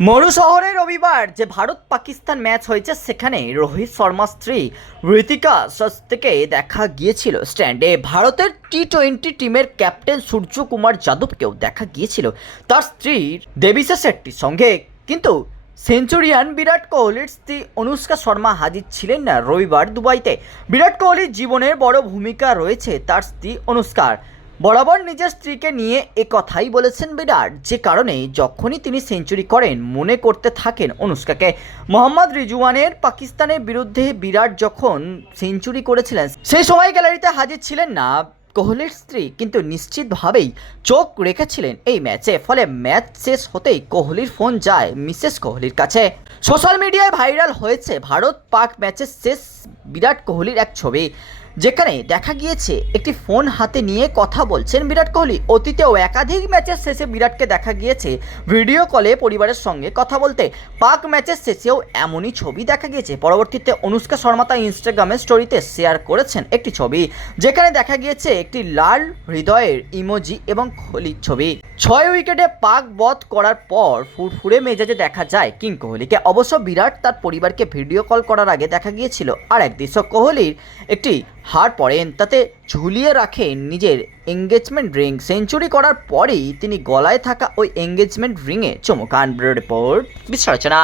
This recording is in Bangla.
মরু শহরে রবিবার যে ভারত পাকিস্তান ম্যাচ হয়েছে, সেখানে রোহিত শর্মার স্ত্রী ঋতিকা সস্তেকে দেখা গিয়েছিল স্ট্যান্ডে। ভারতের টি টোয়েন্টি টিমের ক্যাপ্টেন সূর্য কুমার যাদবকেও দেখা গিয়েছিল তার স্ত্রীর দেবিসা শেট্টির সঙ্গে। কিন্তু সেঞ্চুরিয়ান বিরাট কোহলির স্ত্রী অনুষ্কা শর্মা হাজির ছিলেন না রবিবার দুবাইতে। বিরাট কোহলির জীবনের বড় ভূমিকা রয়েছে তার স্ত্রী অনুষ্কার। বরাবর নিজের স্ত্রীকে নিয়ে এ কথাই বলেছেন বিরাট। যে কারণে যখনই তিনি সেঞ্চুরি করেন, মনে করতে থাকেন অনুষ্কাকে। মোহাম্মদ রিজুয়ানের পাকিস্তানের বিরুদ্ধে বিরাট যখন সেঞ্চুরি করেছিলেন সেই সময় গ্যালারিতে হাজির ছিলেন না কোহলির স্ত্রী, কিন্তু নিশ্চিতভাবেই চোখ রেখেছিলেন এই ম্যাচে। ফলে ম্যাচ শেষ হতেই কোহলির ফোন যায় মিসেস কোহলির কাছে। সোশ্যাল মিডিয়ায় ভাইরাল হয়েছে ভারত পাক ম্যাচের শেষ বিরাট কোহলির এক ছবি। যেখানে দেখা গিয়েছে একটি ফোন হাতে নিয়ে কথা বলছেন বিরাট কোহলি। অতীতেও একাধিক ম্যাচের শেষে বিরাটকে দেখা গিয়েছে ভিডিও কলে পরিবারের সঙ্গে কথা বলতে। পাক ম্যাচের শেষেও এমনই ছবি দেখা গিয়েছে। পরবর্তীতে অনুষ্কা শর্মা তার ইনস্টাগ্রামের স্টোরিতে শেয়ার করেছেন একটি ছবি, যেখানে দেখা গিয়েছে একটি লাল হৃদয়ের ইমোজি এবং কোহলির ছবি। ছয় উইকেটে পাক বধ করার পর ফুরফুরে মেজাজে দেখা যায় কিং কোহলিকে। অবশ্য বিরাট তার পরিবারকে ভিডিও কল করার আগে দেখা গিয়েছিল, আর এক দৃশ্য কোহলির একটি হার পড়েন, তাতে ঝুলিয়ে রাখেন নিজের এঙ্গেজমেন্ট রিং সেঞ্চুরি করার পরেই তিনি গলায় থাকা ওই এঙ্গেজমেন্ট রিংয়ে চমকান। রিপোর্ট বিশ্লেষণা